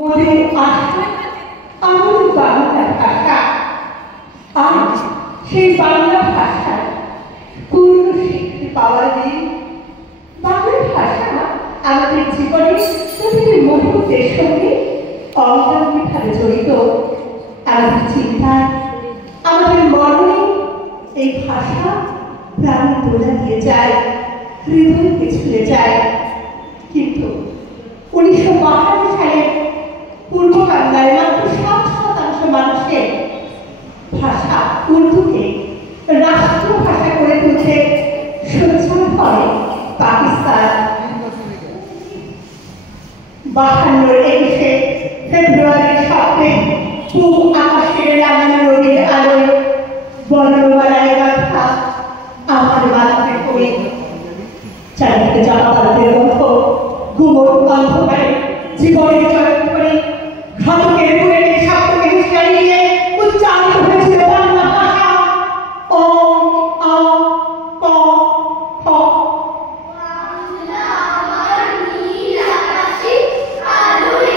মনের আশা আমার বাংলা ভাষা। আজ সেই বাংলা ভাষার পূর্ণ স্বীকৃতি পাওয়ার দিন। বাংলা ভাষা আমাদের জীবনের প্রতিটি মুহূর্তের সঙ্গে অঙ্গাঙ্গিভাবে জড়িত। আমাদের চিন্তায়, আমাদের মনে এই ভাষা প্রাণে দোলা দিয়ে যায়, হৃদয়কে ছুঁয়ে যায়। কিন্তু 1952 সালে পূর্ব বাংলায় মাত্র 7% মানুষের ভাষা উর্দুকে রাষ্ট্রভাষা করে তুলতে সূচনা করে পাকিস্তান। 52-21 ফেব্রুয়ারির স্বপ্নে পূব আকাশের লাগানো রবির আলোয় বর্ণমালায় গাথা আমার মাথায় পড়ে চারিদিকে জনতাদের মতো গুমট অন্ধকারে জীবনের চয়ন করে ঘাতকের বুড়ে শব্দকে হুঁশিয়ারি দিয়ে উচ্চারিত হয়েছিল বাংলা ভাষা। অ আ ক খ। বাংলা আমার নীল আকাশে আলোয়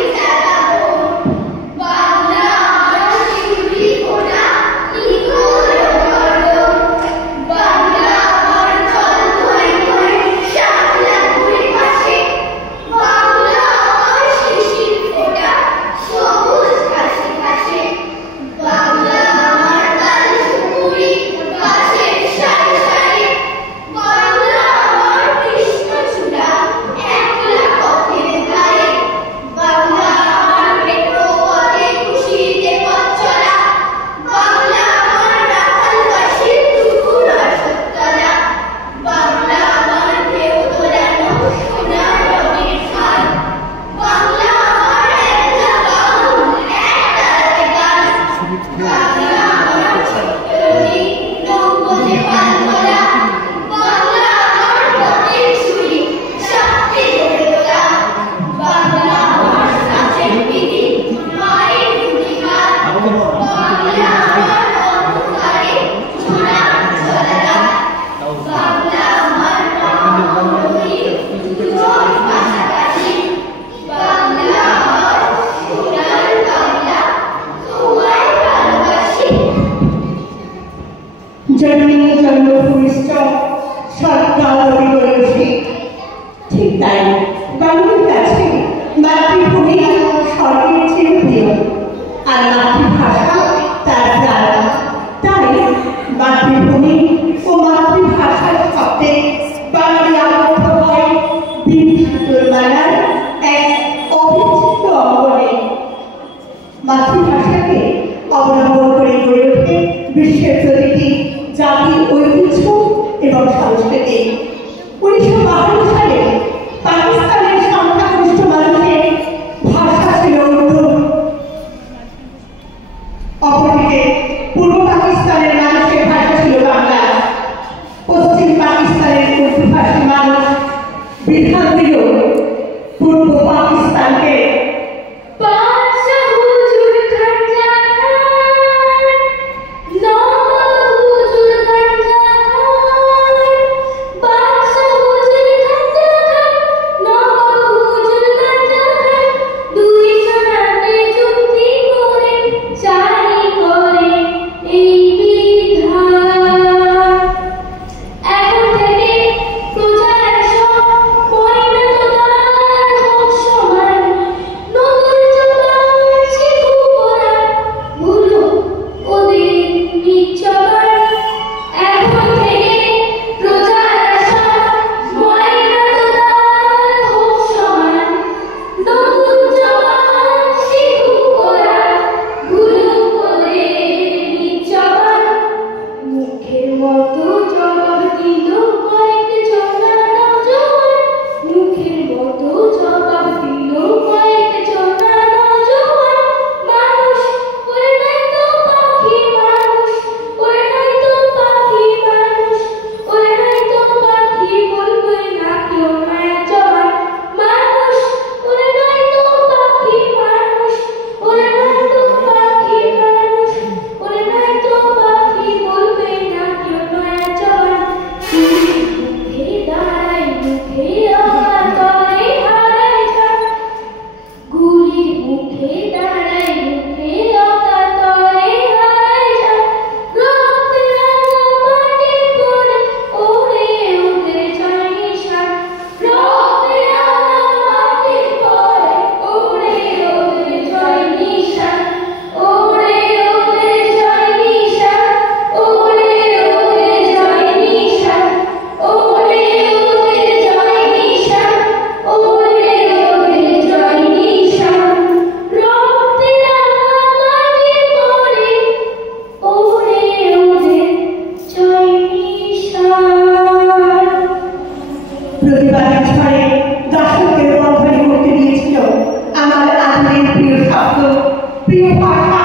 প্রিয় ভাষা,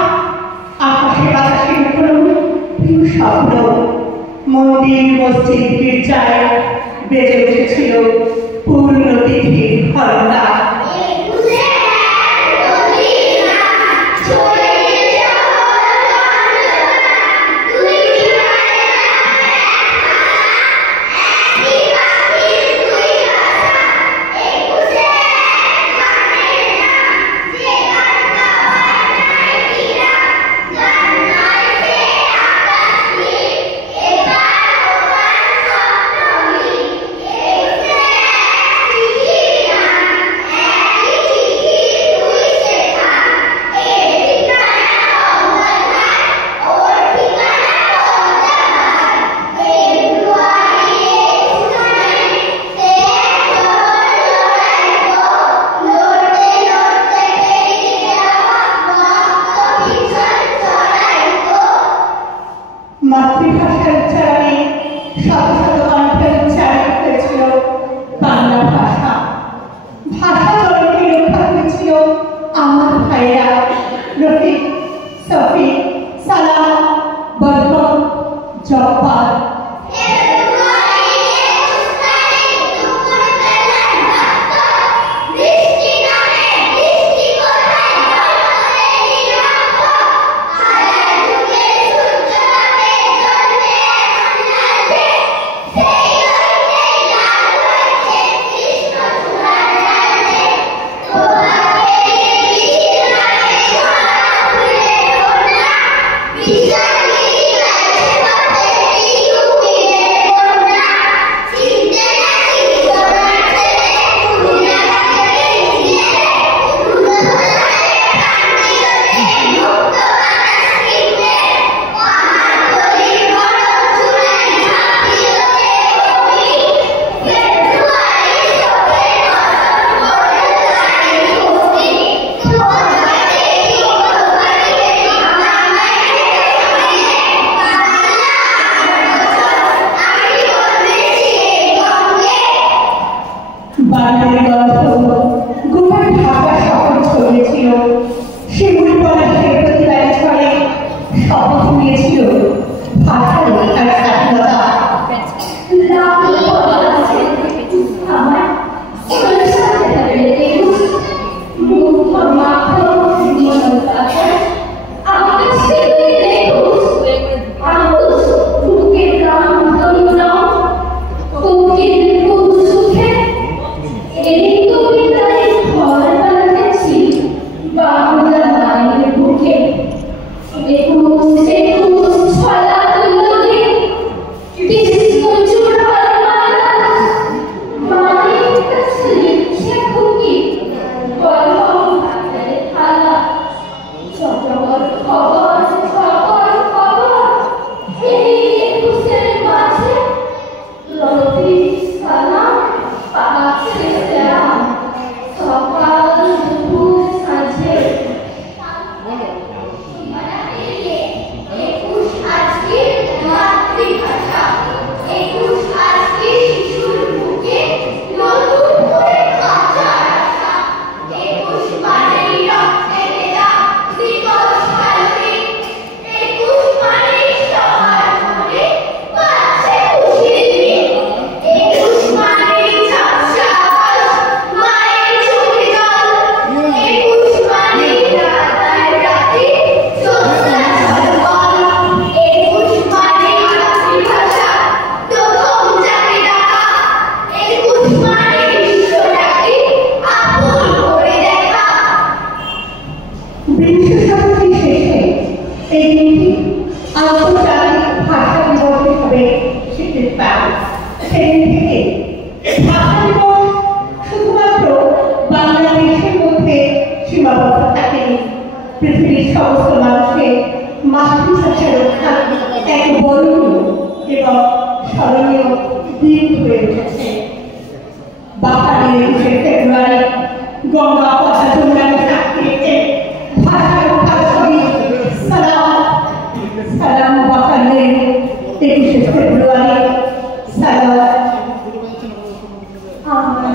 আকাশে বাতাসে উঠল প্রিয় শব্দ। মন্দির মসজিদ গির্জায় বেজে উঠেছিল পূর্ণ তিথির ঘণ্টা। মাতৃভাষার উচ্চারণে শত শত কণ্ঠে উচ্চারিত হয়েছিল বাংলা ভাষা। ভাষা চলকে রক্ষা করেছিল আমার ভাইয়েরা রফিক, সফিক, সালাম, বরকত, জব্বার। বাঙালি গল্প গোটা ঢাকা শহর ছড়িয়েছিল। সেগুলি পলাশের প্রতিবাদে ছড়ে শপথ নিয়েছিল ভাষার অধিকার স্বাধীনতা। পৃথিবীর সমস্ত মানুষের মাতৃভাষা রক্ষা এক বড় এবং স্মরণীয় দিন হয়ে উঠেছে। বাঙালির ২১শে ফেব্রুয়ারি গঙ্গা পথা যমুনাকে সাক্ষী রেখে ভাষা রক্ষার ছবি সালাম সালাম বাঙালির ২১শে ফেব্রুয়ারি সালাম। আমার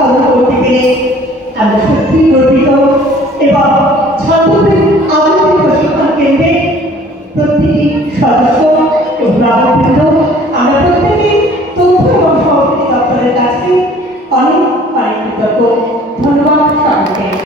পালন করতে পেরে আমরা সত্যি গর্বিত এবং